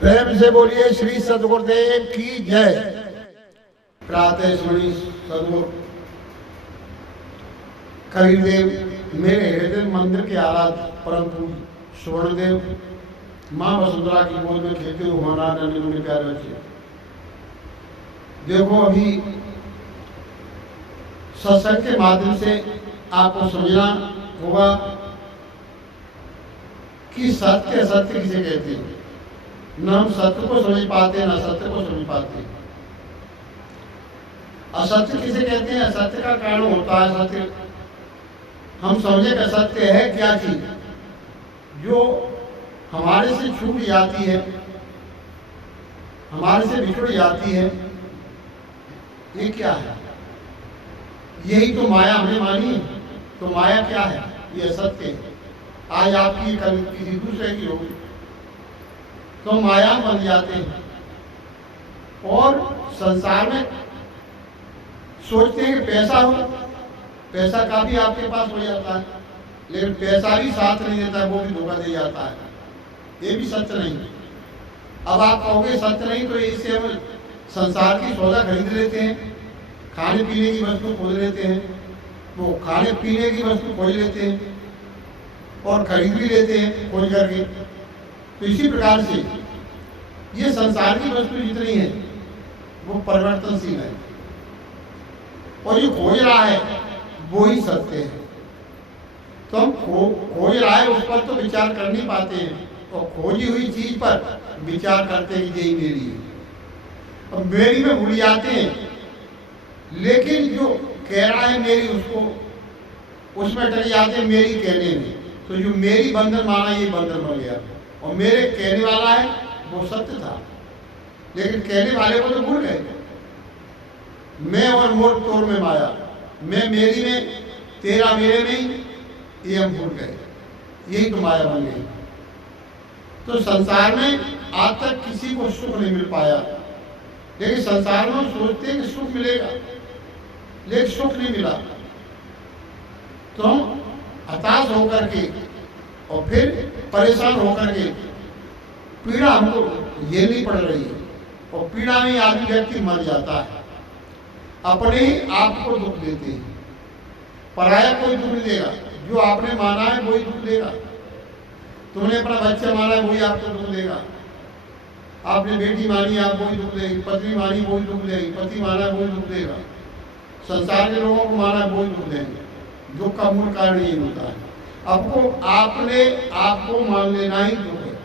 प्रेम से बोलिए श्री सदगुरुदेव की जय। प्रातः श्री सदगुरु कबीरदेव मेरे हृदय मंदिर के आराध्य परम पूज्य स्वर्णदेव माँ वसुंधरा की गोद में खेलते हुए होना नन्हे प्यारे बच्चे। देखो अभी सत्संग के माध्यम से आपको समझना होगा कि सत्य असत्य किसे कहते हैं। न हम सत्य को समझ पाते न असत्य को समझ पाते। असत्य किसे कहते हैं? असत्य का कारण होता है सत्य। हम समझे कि सत्य है क्या चीज जो हमारे से छूट जाती है, हमारे से बिछड़ जाती है, ये क्या है? यही तो माया हमने मानी। तो माया क्या है? ये असत्य है। आज आपकी कल किसी दूसरे की होगी तो माया बन जाते हैं और संसार में सोचते हैं कि पैसा हो, पैसा काफी आपके पास हो जाता है, लेकिन पैसा भी साथ नहीं देता है, वो भी धोखा दे जाता है। ये भी सत्य नहीं। अब आप कहोगे सत्य नहीं तो इससे हम संसार की सौदा खरीद लेते हैं, खाने पीने की वस्तु खोज लेते हैं, वो खाने पीने की वस्तु खोज लेते हैं और खरीद भी लेते हैं खोज करके। तो इसी प्रकार से ये संसार की वस्तु जितनी है वो परिवर्तनशील है और जो खोज रहा है वो ही सत्य है। तो हम खोज रहा है उस पर तो विचार कर नहीं पाते हैं और खोजी हुई चीज पर विचार करते हैं कि यही मेरी है और मेरी में भूल जाते हैं। लेकिन जो कह रहा है मेरी उसको उसमें टक जाते हैं मेरी कहने में। तो जो मेरी बंधन माना ये बंधन बन गया और मेरे कहने वाला है वो सत्य था, लेकिन कहने वाले को तो भूल गए। मैं और मोर तोर में माया, मैं मेरी में तेरा मेरे में, ये हम भूल गए। यही तो माया बन गई। तो संसार में आज तक किसी को सुख नहीं मिल पाया, लेकिन संसार में सोचते हैं कि सुख मिलेगा, लेकिन सुख नहीं मिला। तो हम हताश होकर के और फिर परेशान होकर के पीड़ा हमको झेलनी पड़ रही है और पीड़ा में आदमी व्यक्ति मर जाता है। अपने ही आप को दुख देते हैं, पराया कोई दुख नहीं देगा। जो आपने माना है वही दुख देगा। तुमने अपना बच्चा माना है वही आपको दुख देगा। आपने बेटी मानी आप वही दुख देगी, पत्नी मानी वही दुख देगी, पति माना वही दुख देगा, संसार के लोगों को माना वही दुख देंगे। दुख का मूल कारण यही होता है। आपको आपने आपको मान लेना ही दुख है,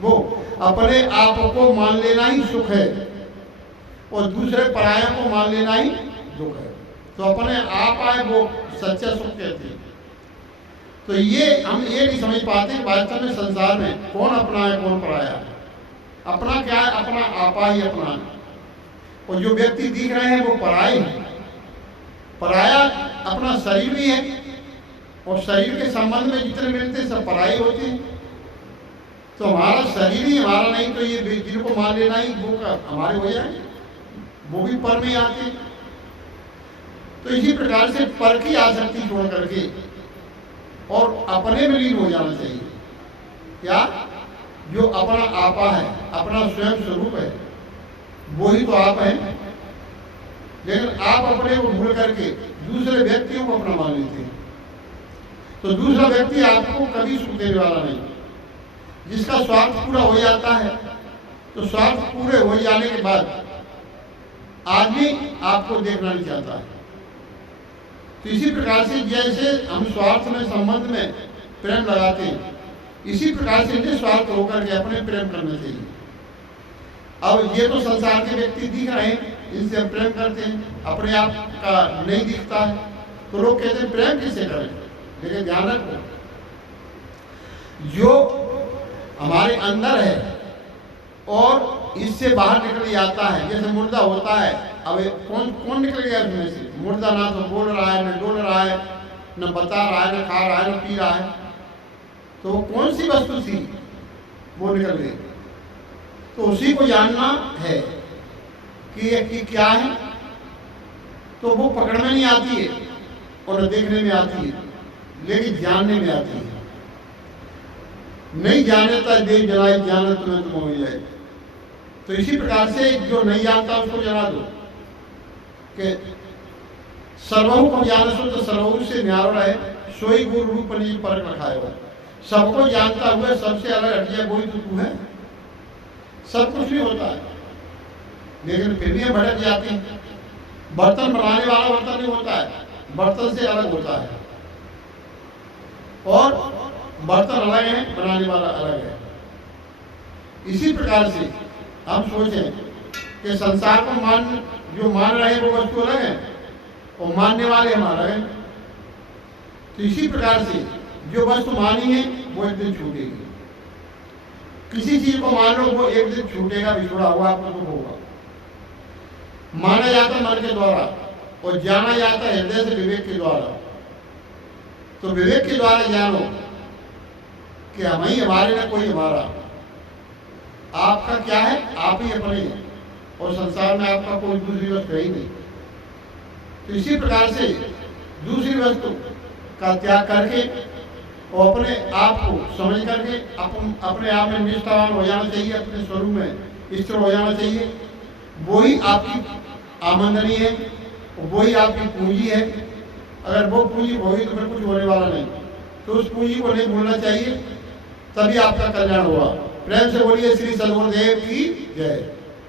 वो अपने आप को मान लेना ही सुख है और दूसरे पराया को मान लेना ही दुख है। तो अपने आप आए वो सच्चा सुख कहते हैं। तो ये हम ये नहीं समझ पाते कि वास्तव में संसार में कौन अपना है कौन पराया है। अपना क्या है? अपना आपा ही अपना है और जो व्यक्ति दिख रहे हैं वो पराये हैं। पराया अपना शरीर भी है और शरीर के संबंध में जितने मिलते हैं सब पराये होते हैं। तो हमारा शरीर ही हमारा नहीं तो ये जिनको मान लेना ही वो हमारे हो जाए, वो भी पर में आते हैं। तो इसी प्रकार से पर की आसक्ति छोड़ करके और अपने में लीन हो जाना चाहिए। क्या? जो अपना आपा है, अपना स्वयं स्वरूप है, वो ही तो आप है। लेकिन आप अपने को भूल करके दूसरे व्यक्तियों को अपना मान लेते हैं। तो दूसरा व्यक्ति आपको कभी सुख देने वाला नहीं। जिसका स्वार्थ पूरा हो जाता है तो स्वार्थ पूरे हो जाने के बाद आदमी आपको देखना नहीं चाहता है। तो इसी प्रकार से जैसे हम स्वार्थ में संबंध में प्रेम लगाते हैं, इसी प्रकार से इनके स्वार्थ होकर के अपने प्रेम करना चाहिए। अब ये तो संसार के व्यक्ति दिख रहे हैं, इनसे हम प्रेम करते हैं, अपने आप का नहीं दिखता है तो लोग कहते हैं प्रेम किससे करें। लेकिन ध्यान रखो, जो हमारे अंदर है और इससे बाहर निकल जाता है, जैसे मुर्दा होता है। अब कौन कौन निकल गया उसमें से? मुर्दा ना तो बोल रहा है, न डोल रहा है, न बता रहा है, न खा रहा है, न पी रहा है। तो वो कौन सी वस्तु थी? वो निकल गई। तो उसी को जानना है कि क्या है। तो वो पकड़ में नहीं आती है और न देखने में आती है, लेकिन जानने में आती है। नहीं जाने देव जलाई जाने तुम्हें तुम हो जाए। तो इसी प्रकार से जो नहीं जानता उसको जला दो कि सर्वहु को ज्ञान सो तो सर्वहु से न्यारो रहे, सोई गुरु रूप निज पर रखाएगा। सबको जानता हुआ सबसे अलग हटिया कोई तो तू है। सब कुछ भी होता है लेकिन फिर भी हम भटक जाते हैं। बर्तन बनाने वाला बर्तन नहीं होता है, बर्तन से अलग होता है, और बर्तन अलग है, बनाने वाला अलग है। इसी प्रकार से हम सोचें कि संसार को जो मान रहे हैं वो वस्तु अलग है और मानने वाले हम अलग हैं। तो इसी प्रकार से जो वस्तु मानी है वो एक दिन छूटेगी। किसी चीज को मान लो वो एक दिन छूटेगा, बिछोड़ा हुआ आपको दुख होगा। माना जाता मन के द्वारा और जाना जाता हृदय से विवेक के द्वारा। तो विवेक के द्वारा जानो कि हम ही हमारे ना कोई हमारा। आपका क्या है, आप ही अपने हैं और संसार में आपका कोई दूसरी वस्तु है ही नहीं। तो इसी प्रकार से दूसरी वस्तु का त्याग करके और अपने आप को समझ करके अपने आप में निष्ठावान हो जाना चाहिए, अपने स्वरूप में स्थिर हो जाना चाहिए। वही आपकी आमदनी है, वही आपकी पूंजी है। अगर वो पूंजी होगी तो फिर कुछ होने वाला नहीं। तो उस पूंजी को नहीं भूलना चाहिए, तभी आपका कल्याण होगा। प्रेम से बोलिए श्री सद्गुरुदेव की जय।